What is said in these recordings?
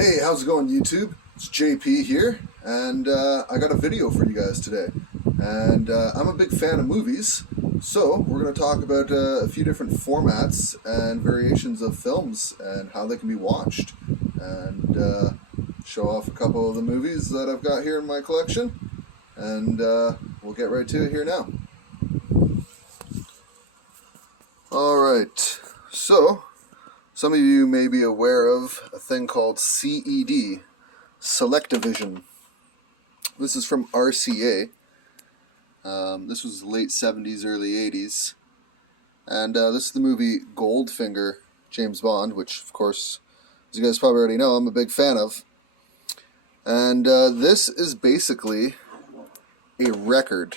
Hey, how's it going, YouTube? It's JP here, and I got a video for you guys today. And I'm a big fan of movies, so we're going to talk about a few different formats and variations of films and how they can be watched, and show off a couple of the movies that I've got here in my collection. And we'll get right to it here now. Alright, so some of you may be aware of a thing called CED, Select-O-Vision. This is from RCA. This was the late 70s, early 80s. And this is the movie Goldfinger, James Bond, which, of course, as you guys probably already know, I'm a big fan of. And this is basically a record.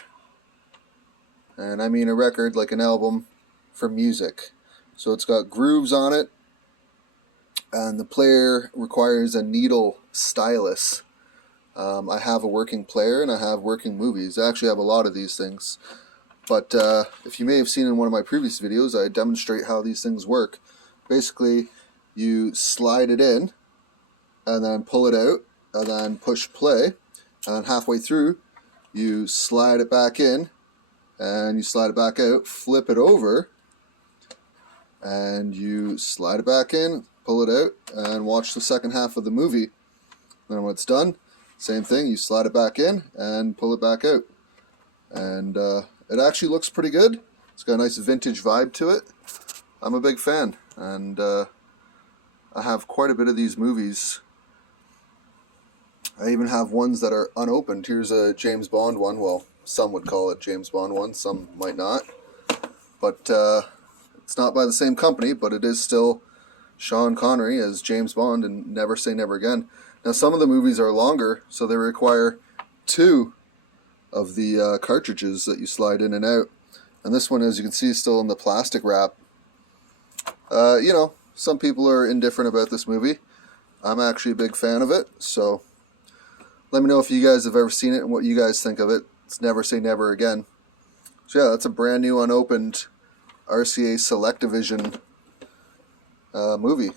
And I mean a record like an album for music. So it's got grooves on it, and the player requires a needle stylus. I have a working player and I have working movies. I actually have a lot of these things. But if you may have seen in one of my previous videos, I demonstrate how these things work. Basically, you slide it in and then pull it out and then push play. And then halfway through, you slide it back in and you slide it back out, flip it over, and you slide it back in, pull it out, and watch the second half of the movie. Then when it's done, same thing, you slide it back in and pull it back out. And it actually looks pretty good. It's got a nice vintage vibe to it. I'm a big fan, and I have quite a bit of these movies. I even have ones that are unopened. Here's a James Bond one. Well, some would call it James Bond one, some might not. But it's not by the same company, but it is still Sean Connery as James Bond in Never Say Never Again. Now, some of the movies are longer, so they require two of the cartridges that you slide in and out. And this one, as you can see, is still in the plastic wrap. You know, some people are indifferent about this movie. I'm actually a big fan of it, so let me know if you guys have ever seen it and what you guys think of it. It's Never Say Never Again. So yeah, that's a brand new unopened RCA Select-O-Vision movie.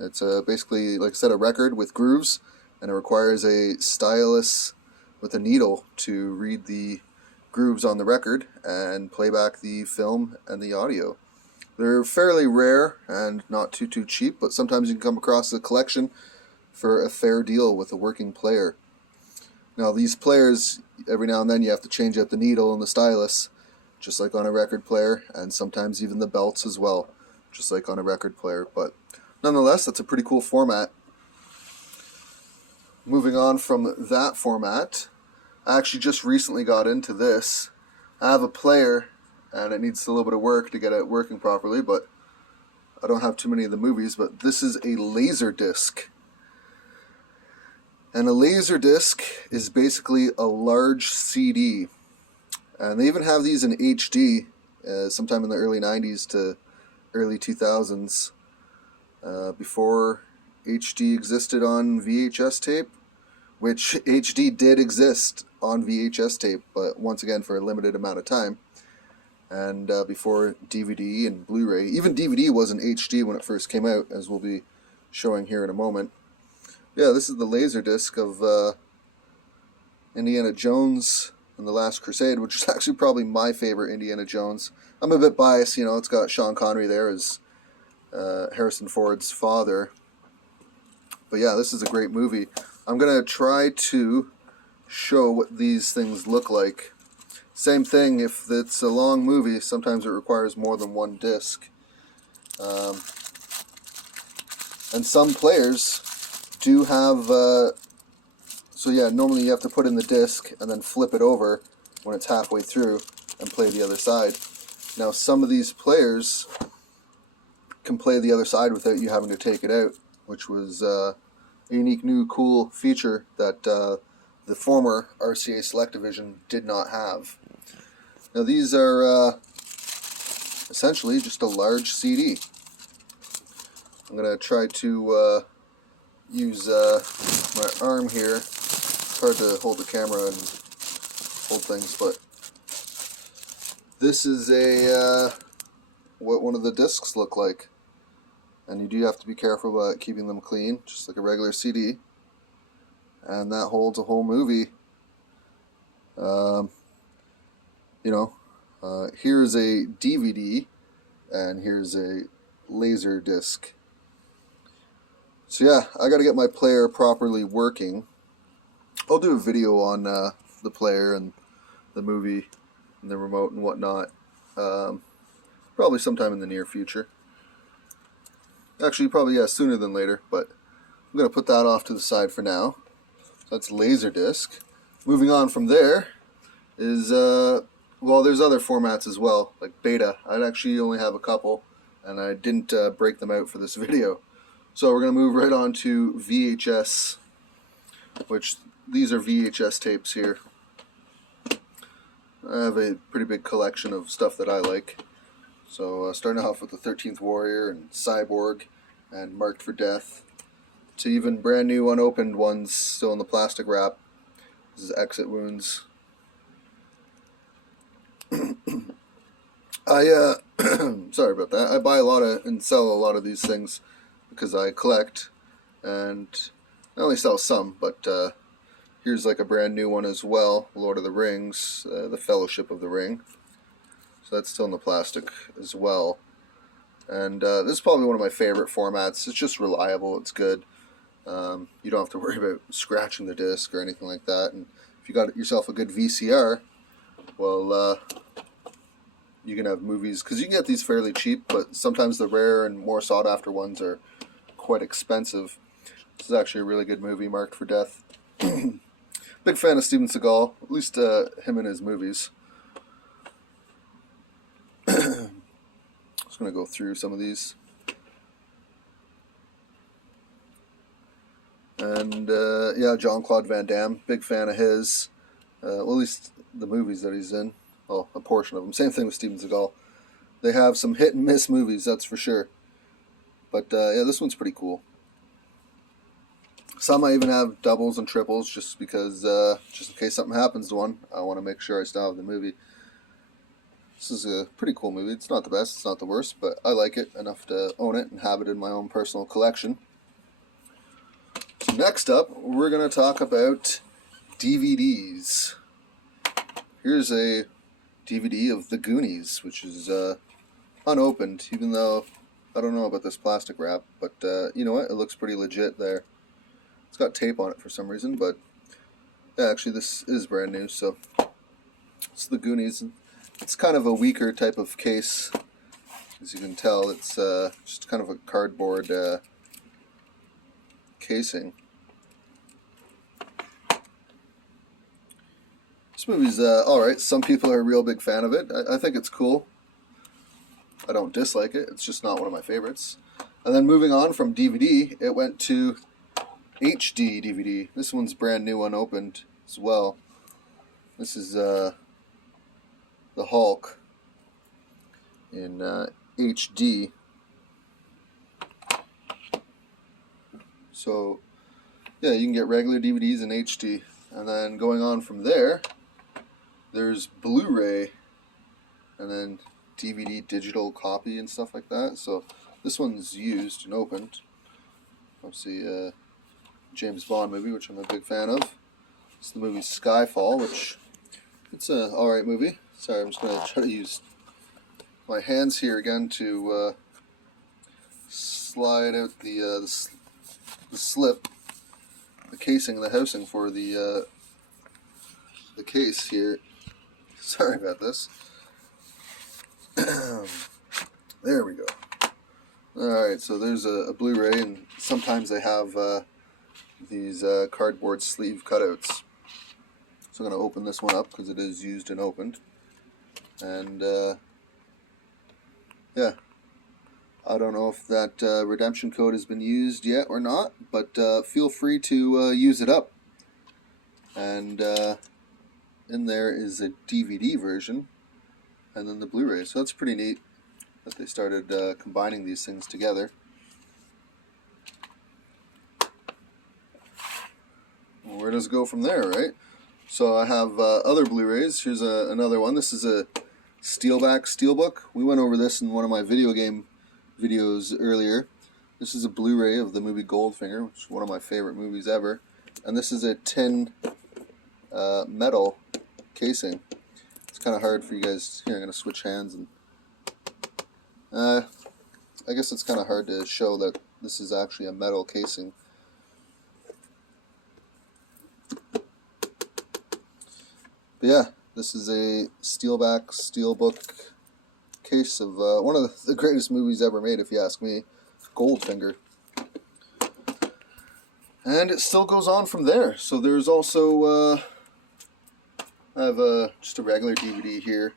It's basically, like I said, a record with grooves, and it requires a stylus with a needle to read the grooves on the record and play back the film and the audio. They're fairly rare and not too cheap, but sometimes you can come across a collection for a fair deal with a working player. Now, these players, every now and then you have to change out the needle and the stylus, just like on a record player, and sometimes even the belts as well, just like on a record player. But nonetheless, that's a pretty cool format. Moving on from that format, I actually just recently got into this. I have a player, and it needs a little bit of work to get it working properly, but I don't have too many of the movies. But this is a Laserdisc. And a Laserdisc is basically a large CD. And they even have these in HD, sometime in the early 90s to early 2000s, before HD existed on VHS tape, which HD did exist on VHS tape, but once again for a limited amount of time, and before DVD and Blu-ray. Even DVD wasn't HD when it first came out, as we'll be showing here in a moment. Yeah, this is the Laserdisc of Indiana Jones and the Last Crusade, which is actually probably my favorite Indiana Jones. I'm a bit biased, you know, it's got Sean Connery there as Harrison Ford's father. But yeah, this is a great movie. I'm going to try to show what these things look like. Same thing, if it's a long movie, sometimes it requires more than one disc. And some players do have... So yeah, normally you have to put in the disc and then flip it over when it's halfway through and play the other side. Now, some of these players can play the other side without you having to take it out, which was a unique new cool feature that the former RCA Select-O-Vision did not have. Now, these are essentially just a large CD. I'm going to try to use my arm here. It's hard to hold the camera and hold things, but this is what one of the discs look like. and you do have to be careful about keeping them clean, just like a regular CD. And that holds a whole movie. Here's a DVD, and here's a laser disc. So yeah, I got to get my player properly working. I'll do a video on the player and the movie and the remote and whatnot, probably sometime in the near future. Actually, probably sooner than later, but I'm going to put that off to the side for now. So that's Laserdisc. Moving on from there is, there's other formats as well, like Beta. I actually only have a couple, and I didn't break them out for this video. So we're going to move right on to VHS, which these are VHS tapes here. I have a pretty big collection of stuff that I like. So starting off with the 13th Warrior and Cyborg and Marked for Death, to even brand new unopened ones still in the plastic wrap. This is Exit Wounds. Sorry about that. I buy a lot of and sell a lot of these things because I collect, and I only sell some, but here's like a brand new one as well, Lord of the Rings, the Fellowship of the Ring. So that's still in the plastic as well. And this is probably one of my favorite formats. It's just reliable, it's good. You don't have to worry about scratching the disc or anything like that. And if you got yourself a good VCR, well, you can have movies, because you can get these fairly cheap, but sometimes the rare and more sought after ones are quite expensive. This is actually a really good movie, Marked for Death. Big fan of Steven Seagal, at least him in his movies. Just going to go through some of these. And Jean-Claude Van Damme, big fan of his. At least the movies that he's in. Well, a portion of them. Same thing with Steven Seagal. They have some hit and miss movies, that's for sure. But this one's pretty cool. Some I even have doubles and triples, just because, just in case something happens to one, I want to make sure I still have the movie. This is a pretty cool movie. It's not the best, it's not the worst, but I like it enough to own it and have it in my own personal collection. So next up, we're going to talk about DVDs. Here's a DVD of The Goonies, which is unopened, even though I don't know about this plastic wrap, but you know what, it looks pretty legit there. It's got tape on it for some reason, but yeah, actually this is brand new, so it's The Goonies. It's kind of a weaker type of case, as you can tell. It's just kind of a cardboard casing. This movie's alright. Some people are a real big fan of it. I think it's cool. I don't dislike it. It's just not one of my favorites. And then moving on from DVD, it went to HD DVD. This one's brand new, unopened as well. This is the Hulk in HD. So yeah, you can get regular DVDs in HD. And then going on from there, there's Blu-ray, and then DVD digital copy and stuff like that. So this one's used and opened. Obviously, James Bond movie, which I'm a big fan of. It's the movie Skyfall, which it's an alright movie. Sorry, I'm just going to try to use my hands here again to slide out the slip, the casing, and the housing for the case here. Sorry about this. There we go. Alright, so there's a Blu-ray, and sometimes they have these cardboard sleeve cutouts. So I'm going to open this one up because it is used and opened. And yeah, I don't know if that redemption code has been used yet or not, but feel free to use it up. And in there is a DVD version, and then the Blu-ray. So that's pretty neat that they started combining these things together. Where does it go from there, right? So I have other Blu-rays. Here's another one. This is a Steelback Steelbook. We went over this in one of my video game videos earlier. This is a Blu-ray of the movie Goldfinger, which is one of my favorite movies ever. And this is a tin metal casing. It's kind of hard for you guys. Here, I'm going to switch hands. And I guess it's kind of hard to show that this is actually a metal casing. But yeah, this is a steelback, steelbook case of one of the greatest movies ever made, if you ask me, Goldfinger. And it still goes on from there. So there's also, I have just a regular DVD here,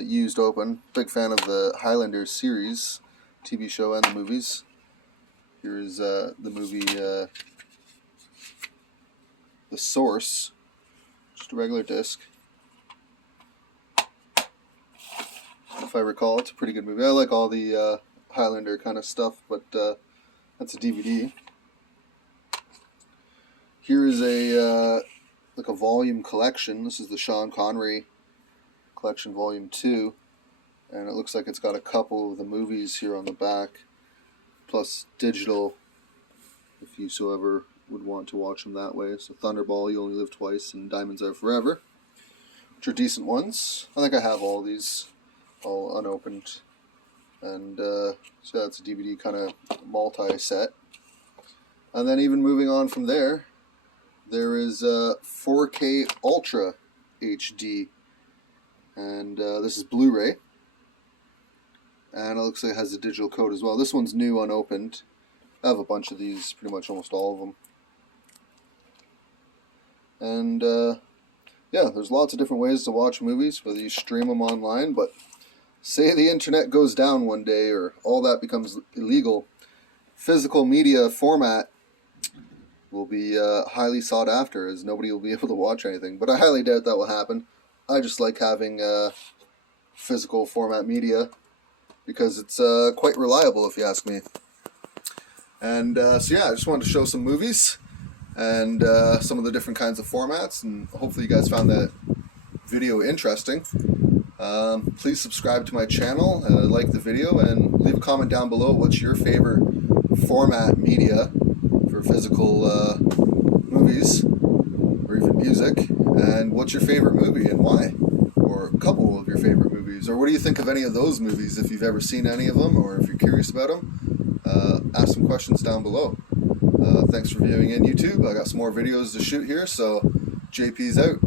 used open. Big fan of the Highlander series, TV show and the movies. Here's the movie The Source, just a regular disc. If I recall, it's a pretty good movie. I like all the Highlander kind of stuff, but that's a DVD. Here is a like a volume collection. This is the Sean Connery collection, volume 2, and it looks like it's got a couple of the movies here on the back, plus digital, if you so ever would want to watch them that way. So Thunderball, You Only Live Twice, and Diamonds Are Forever, which are decent ones. I think I have all these, all unopened, and so that's a DVD kind of multi-set. And then even moving on from there, there is 4K Ultra HD, and this is Blu-ray, and it looks like it has a digital code as well. This one's new, unopened. I have a bunch of these, pretty much almost all of them. And yeah, there's lots of different ways to watch movies, whether you stream them online, but say the internet goes down one day or all that becomes illegal, physical media format will be highly sought after, as nobody will be able to watch anything. But I highly doubt that will happen. I just like having physical format media because it's quite reliable, if you ask me. And so yeah, I just wanted to show some movies and some of the different kinds of formats, and hopefully you guys found that video interesting. Please subscribe to my channel, like the video, and leave a comment down below. What's your favorite format media for physical movies or even music, and what's your favorite movie and why, or a couple of your favorite movies, or what do you think of any of those movies if you've ever seen any of them, or if you're curious about them. Ask some questions down below. Thanks for viewing in YouTube. I got some more videos to shoot here, so JP's out.